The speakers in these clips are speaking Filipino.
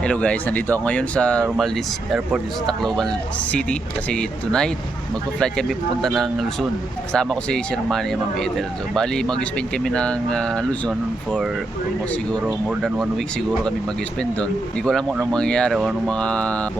Hello guys, nandito ako ngayon sa Romualdez Airport dito sa Tacloban City kasi tonight magpo-flight kami pupunta ng Luzon. Kasama ko si Sir Manny and Ma'am Ethel. So bali mag-spend kami ng Luzon for almost siguro more than 1 week siguro kami mag-spend doon. Hindi ko alam kung anong mangyayari o anong mga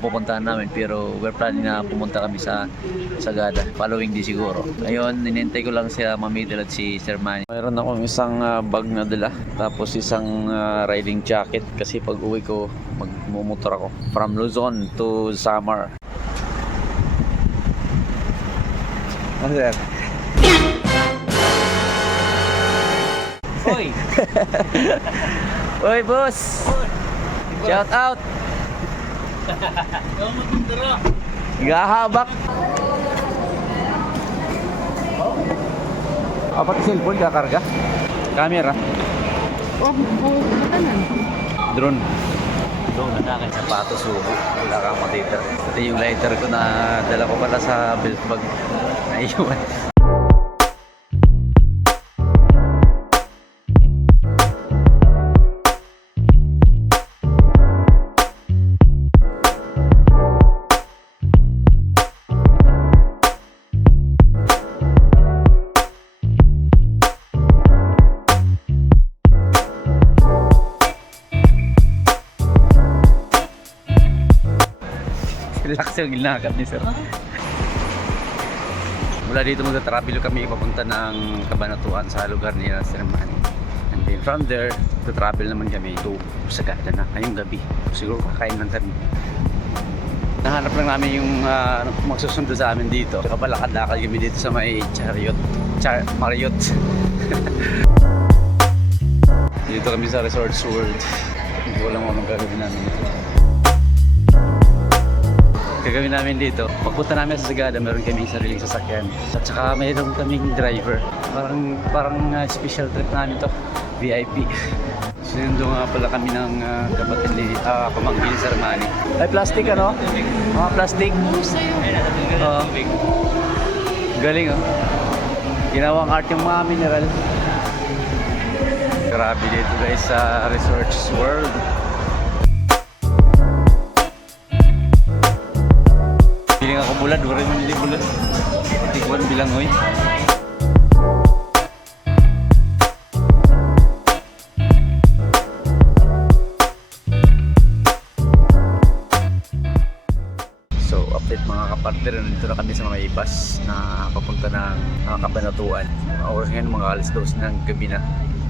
pupuntahan namin pero we're planning na pumunta kami sa Sagada following day siguro. Ayun, ninintay ko lang si Ma'am Ethel at si Sir Manny. Mayroon akong isang bag na dala tapos isang riding jacket kasi pag uwi ko magmumotor ako from Luzon to Samar. Ano sir? Hoy! Hoy boss! Shout out! Gahabak! Apat cellphone kakarga? Camera? Matanan. Drone. Doon na akin sapatos, subo. Wala kang matiter. Pati yung lighter ko na dala ko pala sa belt bag. Naiiwan. Relax yung ginagap ni sir. Mula dito magta-travel kami papunta ng Cabanatuan sa lugar ni Sir Manny. And then from there, travel naman kami to Sagada na ngayong gabi. Siguro kakain lang kami. Nahanap lang namin yung magsusundo sa amin dito. Saka palakad-lakad kami dito sa may Marriott. Dito kami sa Resorts World. Hindi ko alam kung gagawin namin dito. Gagawin namin dito, pagpunta namin sa Sagada, meron kami sariling sasakyan. At saka mayroon kaming driver. Parang special trip namin to, VIP. Sinundo nga pala kami ng kapatid ni pamangkin ni Sir Manny. Ay, plastic ano? Mga plastic. Galing oh. Ginawang art yung mga mineral. Grabe dito guys sa Resorts World. Piling ako bulan, wala mo nili bulan. Tikwan bilang oy. So, update mga kapartner, nandito na kami sa mga ibas na papunta ng Cabanatuan. Oras ngayon mga alas 12 ng gabi na.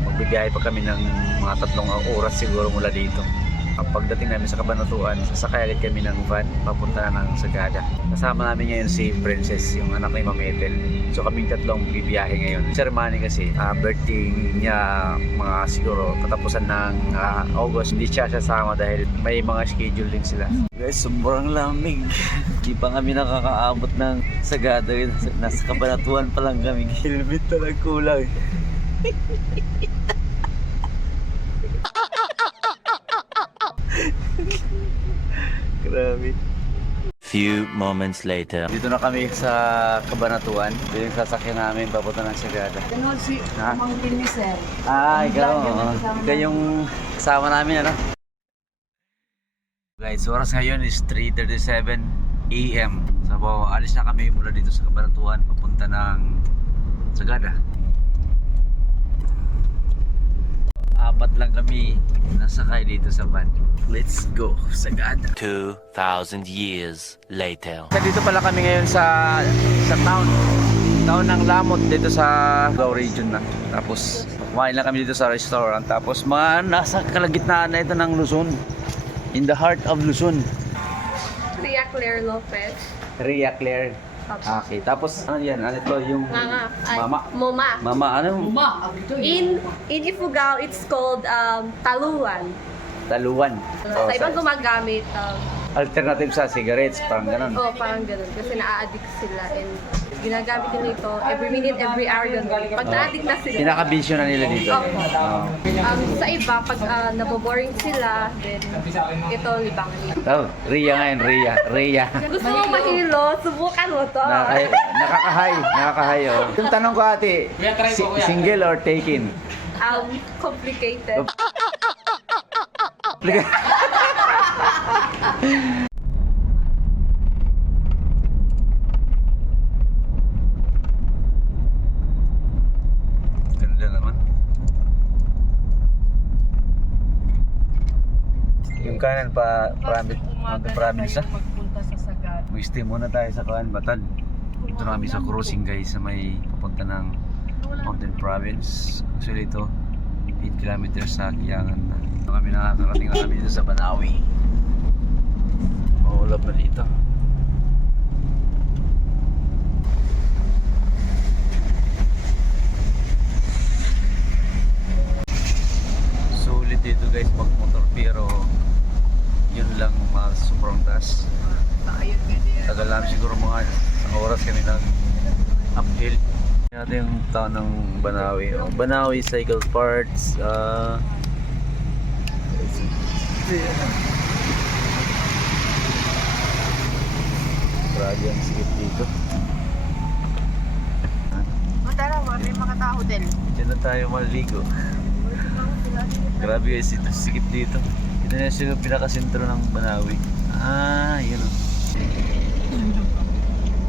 Magbibiyahe pa kami ng mga 3 oras siguro mula dito. Pagdating namin sa Cabanatuan, sasakay agad kami ng van papunta na ng Sagada. Kasama namin ngayon si Princess, yung anak ni Ma'am Ethel. So kaming tatlong bibiyahe ngayon. Sir Manny kasi birthday niya mga siguro katapusan ng August. Hindi siya sasama dahil may mga schedule din sila. Guys, sobrang lamig. Hindi pa kami nakakaabot ng Sagada. Nasa Cabanatuan pa lang kami. Helmet talagang kulang. Grabe. Few moments later. Dito na kami sa Cabanatuan. Ito yung sasakyan namin papunta ng Sagada. Ganun si pamangkin ni Sir. Ikaw. Ikaw yung kasama namin ano. Guys, oras ngayon is 3:37 AM. So alis na kami mula dito sa Cabanatuan papunta ng Sagada. Apat lang kami nasakay dito sa van. Let's go, Sagada. 2,000 years later. Dito pala kami ngayon sa town ng Lamot dito sa Gao region na. Tapos kumain lang kami dito sa restaurant. Tapos nasa kalagitnaan na ito ng Luzon. In the heart of Luzon. Ria Claire Lopez. Ria Claire. Okay, tapos ano yan? Ano ito yung Moma. Mama, ano? In Ifugao, it's called taluan. Taluan. Sa ibang gumagamit, Alternative sa cigarettes, parang ganun. parang ganun. Kasi na-addict sila and ginagamit nila ito every minute, every hour ganun. Pag na-addict na sila. Pinaka-vision na nila dito. Sa iba, pag naboboring sila, then ito libangan nila. Ria ngayon, Ria. Gusto mo mahilo, subukan mo to. Nakakahay oh. Yung tanong ko ate, single or taken? Complicated. Ganda naman. Yung kanan pa province na. Magpunta sa Sagad. Mag-stay muna tayo sa Batad. Dito na kami sa crossing guys sa may papunta ng Mountain Province. Actually ito 8 kilometers sa Kiangan na. Nakarating na kami dito sa Banawi. Maulap na dito. Sulit dito guys magmotor pero yun lang sobrang taas. Ayun ganyan. Tagal lang siguro mga isang oras kami nag uphill. Ito yung town ng Banawi. Banawi Cycle Parts. Grabe ang sikip dito. Tara, may mga tao din. Diyan na tayo maligo. Grabe guys, ito sikip dito. Ito na yung pinakasentro ng Banawi. Yun o.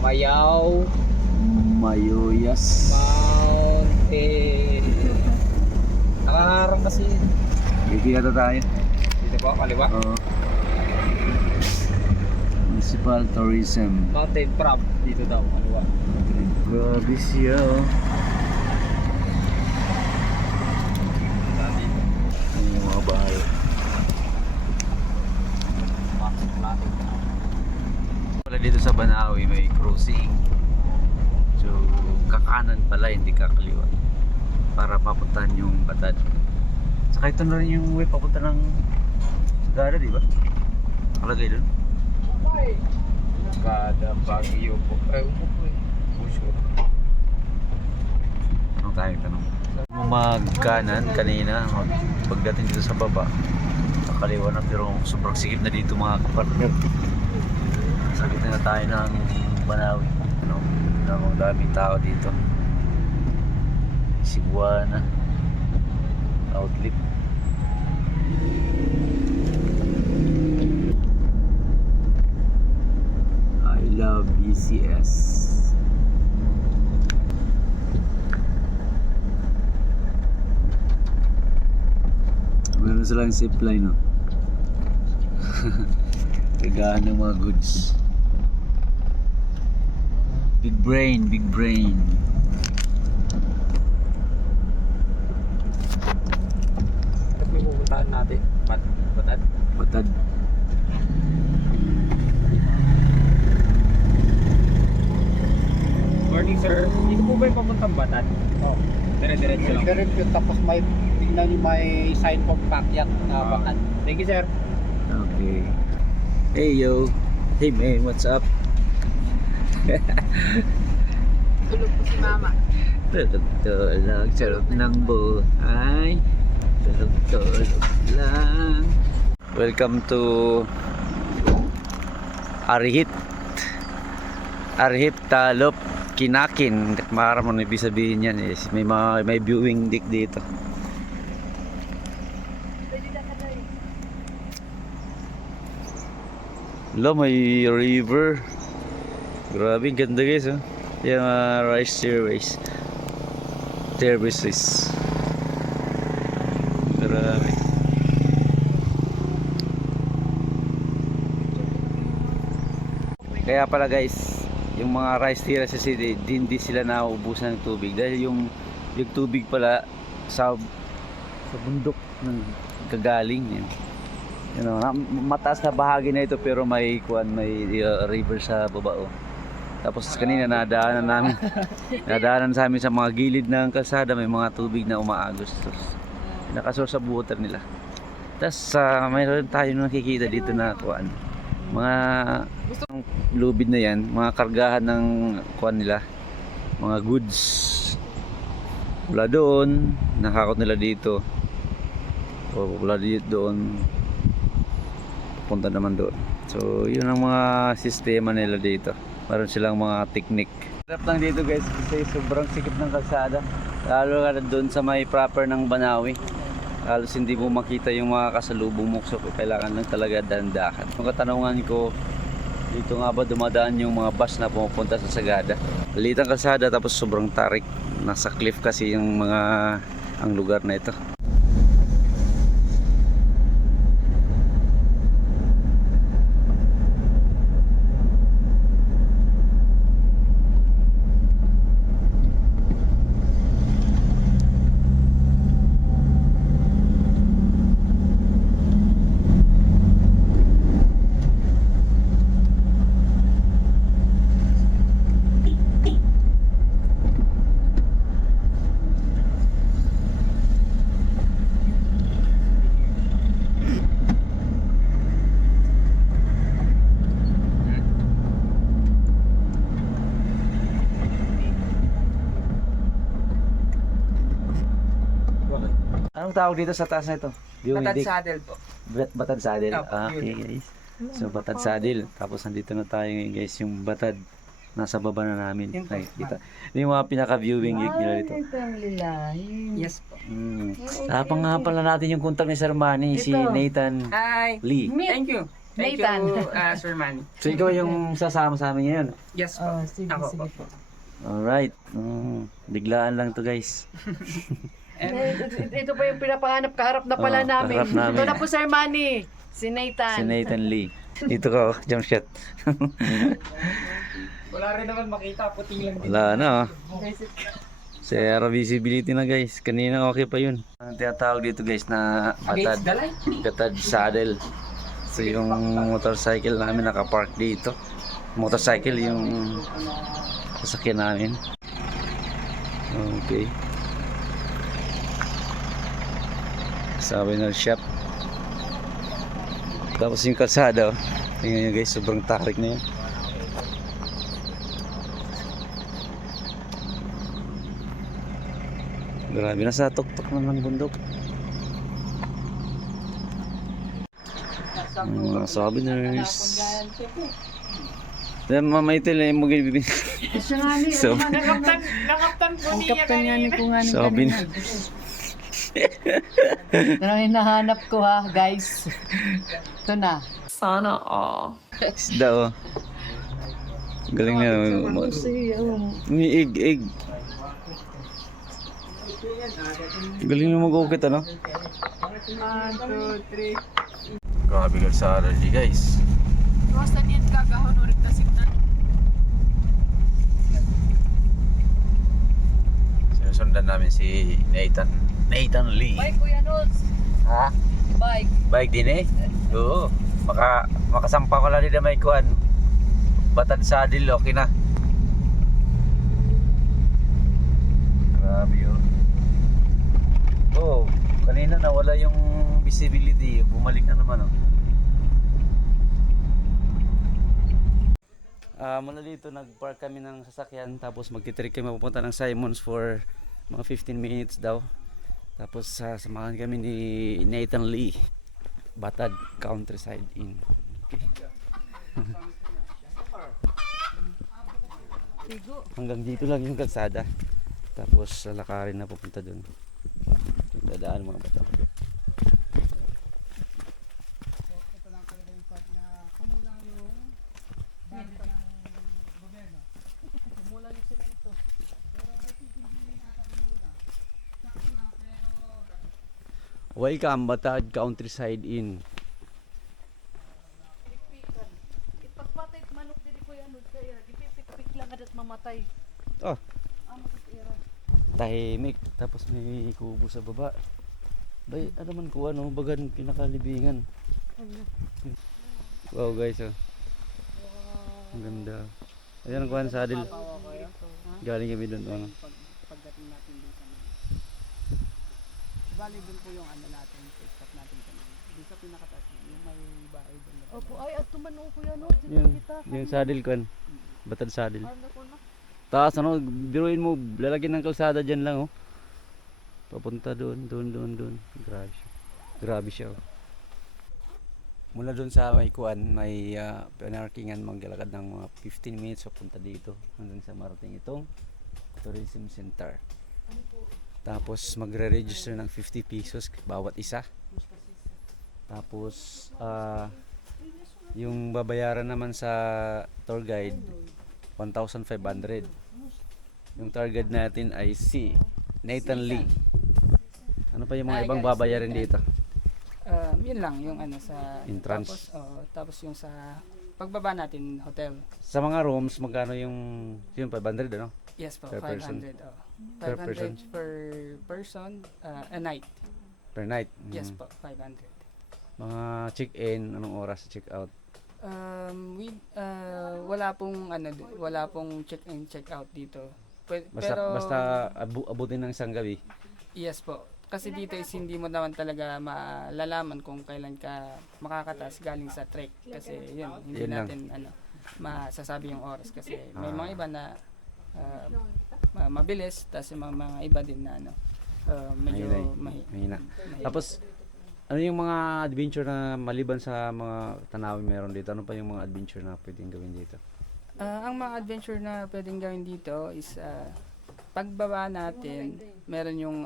Mayaw Mayuyas. Mountain. Nakaharang kasi. Dito yata tayo. Dito ba? Kaliwa? Oo. Municipal Tourism. Mountain Prop. Dito daw. Kaliwa. Grabe siya oh. Ang mga bahay. Wala dito sa Banawi may cruising. So kakanan pala hindi kakaliwa. Para papuntahan yung Batad. Saka ito na rin yung way papunta ng Sagada, di ba? Nakalagay doon. Kada Baguio po. Upo po eh. Puso. Ano tayo tanong? Magkanan kanina, pagdating dito sa baba, nakaliwa na pero sobrang sikip na dito mga kapartner. Sakit na tayo ng Banawi. Ang daming tao dito. Cebuana Outlet. I love BCS. Meron silang zipline, no? Kagahan ng mga goods. Big brain, big brain. Ito po yung pupuntahan natin. Batad. Batad. Morning sir. Dito po ba yung papuntang Batad? Oo. Dire-diretso lang. Diretso tapos may tingnan niyo may sign for pakyat na Batad. Thank you sir. Okay. Hey yo. Hey man, what's up? Tulog po si Mama. Tulog-tulog, charot ng buhay. Tulog-tulog lang. Welcome to Arihit. Arihit Talop Kinakin. Makaram mo ibig sabihin yan is may viewing deck dito. Lo, may river. Grabe, ganda guys oh. Yung rice services. Grabe. Kaya pala guys, yung mga rice terraces hindi sila nauubusan ng tubig dahil yung tubig pala sa bundok ng gagaling yun. You know, mataas na bahagi na ito pero may river sa baba oh. Tapos kanina nadaanan sa amin sa mga gilid ng kalsada may mga tubig na umaagos. Nakasource sa water nila. Tapos mayroon tayo nakikita dito na kuan. Mga lubid na yan, mga kargahan ng kuan nila. Mga goods. Wala doon, nakakot nila dito. O wala dito doon. Punta naman doon. So yun ang mga sistema nila dito. Meron silang mga technique. Sarap lang dito guys kasi sobrang sikip ng kalsada. Lalo ka doon sa may proper ng Banawi. halos hindi mo makita yung mga kasalubong mo, so kailangan lang talaga dandahan. Yung katanungan ko, dito nga ba dumadaan yung mga bus na pumupunta sa Sagada? Litang kalsada tapos sobrang tarik, nasa cliff kasi yung mga ang lugar na ito. Anong tawag dito sa taas na ito? Batad saddle po. Batad Saddle. Opo, Ah, okay guys. So Batad Saddle. Tapos nandito na tayo ngayon guys. Yung Batad nasa baba na namin. Nakikita. Ito yung mga pinaka-viewing gig nila dito. Yes po. Tapang nga pala natin yung contact ni Sir Manny, si Nathan Hi. Lee. Thank you. Thank Nathan. you, Sir Manny. So ikaw yung sasama sa amin ngayon. Yes po. Ako po. Alright. Biglaan lang to guys. Ito pa yung pinapahanap kaharap na pala namin. Kaharap namin. Ito na po Sir Manny. Si Nathan. Si Nathan Lee. Dito ka, jump shot. Wala rin naman makita, puti lang din. Wala na Zero visibility na guys. Kanina okay pa yun. Ang tinatawag dito guys na Batad Saddle. So yung motorcycle namin nakapark dito. Motorcycle yung sasakyan namin. Okay. Souvenir shop. Tapos yung kalsada, oh. Tingnan nyo guys, sobrang tarik na yun. Grabe, nasa tuktok na ng bundok. Mga souvenirs. Then mamaitil na yung mga bibig. Siya nga ni. So, Nakaptan po niya. Kaptan nga ni po nga ni. souvenirs. Ito na hinahanap ko ha, guys. Ito na. Sana all. Isda oh. Galing na. May egg. Galing na mag-ukit ano? 1, 2, 3. Grabe ka sa RLG guys. Iwasan yan kagahonorit na signal. Sinusundan namin si Nathan Lee. Bike Kuya Nods. Ha? Bike. Bike din eh? Oo. Makasampa ko lang din na may kuhan. Batad Saddle, okay na. Grabe yun. Oh, kanina nawala yung visibility. Bumalik na naman oh. Mula dito nagpark kami ng sasakyan tapos magti-trek kami papunta ng Simons for mga 15 minutes daw. Tapos samahan kami ni Nathan Lee, Batad Countryside Inn. Okay. Hanggang dito lang yung kalsada. Tapos lalakarin na pupunta dun. Yung dadaan mga bata. Welcome Batad Countryside Inn. Ipagpatay manok diri Kuya Nods kaya ipipik-pik lang adat mamatay. Oh, Amo sa ira. tahimik. Tapos may kubo sa baba. Bay, ano man ko ano, bagan pinakalibingan. Wow guys oh. Ang ganda. Ayan ang kuhan sa Adil. Galing kami doon ano. Pagdating natin dun sa bali dun po yung ano natin, stop natin kanina. Dun sa pinakataas yung may bahay dun. Opo, ay at tumanong Kuya Nods. Yung Saddle kuhan. Batad Saddle. Taas ano, biruin mo, lalagyan ng kalsada dyan lang oh. Papunta doon. Grabe siya oh. Mula doon sa may kuan, may pinarkingan, maglalakad ng mga 15 minutes papunta dito hanggang sa marating itong tourism center. Tapos magre-register ng 50 pesos bawat isa. Tapos yung babayaran naman sa tour guide 1,500. Yung tour guide natin ay si Nathan Lee. Ano pa yung mga Hi, ibang guys. babayarin dito? Yun lang yung ano sa Entrance. tapos yung sa pagbaba natin hotel. Sa mga rooms magkano yung 500 ano? Yes po, Per 500. person. Per 500 person. per person a night. Per night. Yes Mm. po, 500. Mga check-in, anong oras check-out? Wala pong check-in, check-out dito. Basta abutin ng isang gabi. Yes po. Kasi dito is hindi mo naman talaga malalaman kung kailan ka makakataas galing sa trek. Kasi hindi Yun lang. natin masasabi yung oras. Kasi may mga iba na mabilis, tapos yung mga iba din na medyo Mahina. Tapos, ano yung mga adventure na maliban sa mga tanawin meron dito? Ano pa yung mga adventure na pwedeng gawin dito? ang mga adventure na pwedeng gawin dito is pagbaba natin, meron yung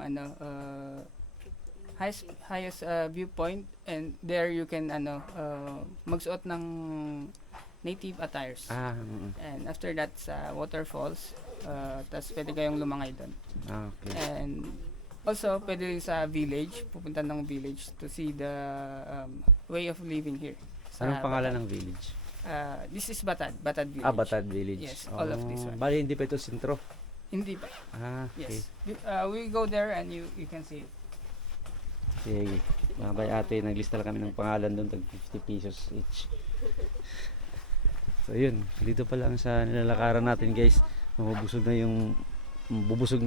highest viewpoint, and there you can magsuot ng native attires. And after that sa waterfalls, tas pwede kayong lumangay doon. Okay. And also pwede rin sa village, pupunta ng village to see the way of living here. Anong pangalan ng village? This is Batad Village. Batad Village. Yes, all of this one. Bali, hindi pa ito sentro. Hindi pa. Okay. Yes. We go there and you can see it. Sige. Babay ate, naglista lang kami ng pangalan doon, tag 50 pesos each. So yun, dito pa lang sa nilalakaran natin guys. Bubusog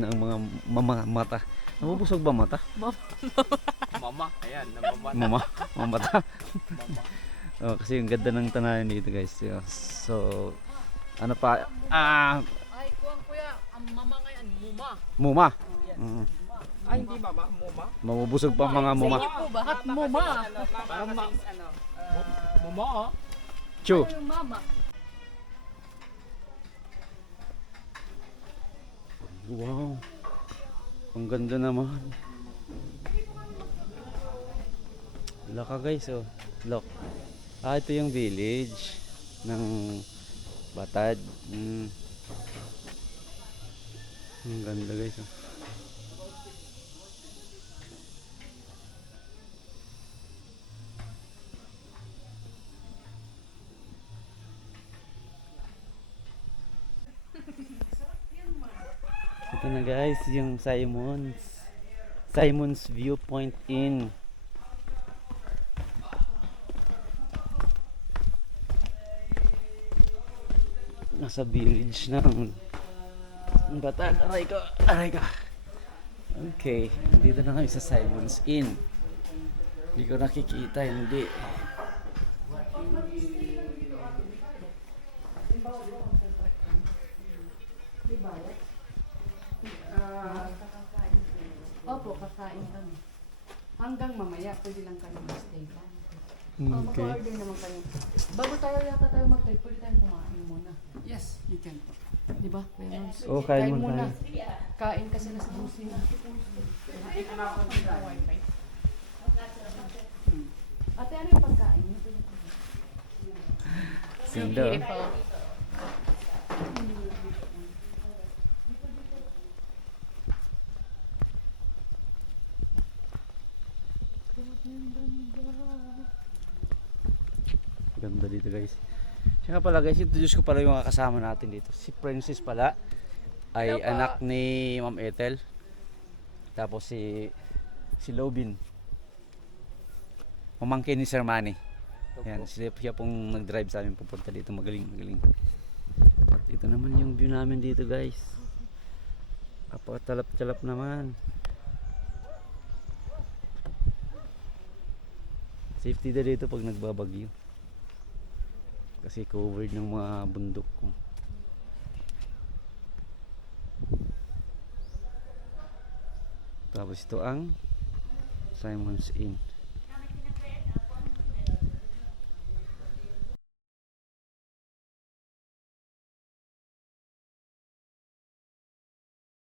na ang mga mata. Nabubusog ba mata? Mama, ayan, Mamata. Oh, kasi yung ganda ng tanayan dito guys. Yeah. So, ano pa? Ay, kuwang kuya, ang mama ngayon, muma. Muma. Ay, hindi mama, muma. Mabubusog pa ang mga muma. Po, bakit muma? Parang mama, oh. Chu. Ano yung mama? Wow. Ang ganda naman. Look guys, oh. Look. Ito yung village ng Batad. Ang ganda guys, oh. Ito na guys, yung Simon's Viewpoint Inn. Nasa village ng Batad. Aray ka. Okay, dito na kami sa Simon's Inn. Hindi ko nakikita, hindi. Opo, kakain kami. Hanggang mamaya, pwede lang kami mag-stay pa. Okay. Mag-order naman kayo. Bago tayo mag-stay, pwede tayong kumain muna. Yes, you can po. Di ba? Kuya Mons? Oo, kain muna Kain kasi nas busi na. Ate, ano yung pagkain niyo? Sindo. Ganda dito guys. Siya nga pala guys, introduce ko pala yung mga kasama natin dito. Si Princess pala ay anak ni Ma'am Ethel. Tapos si Lobin, pamangkin ni Sir Manny. Yan, siya pong nag-drive sa amin pupunta dito. Magaling. At ito naman yung view namin dito guys. Apakatalap-talap naman. Safety na dito pag nagbabagyo. Kasi covered ng mga bundok ko. Tapos ito ang Simon's Inn.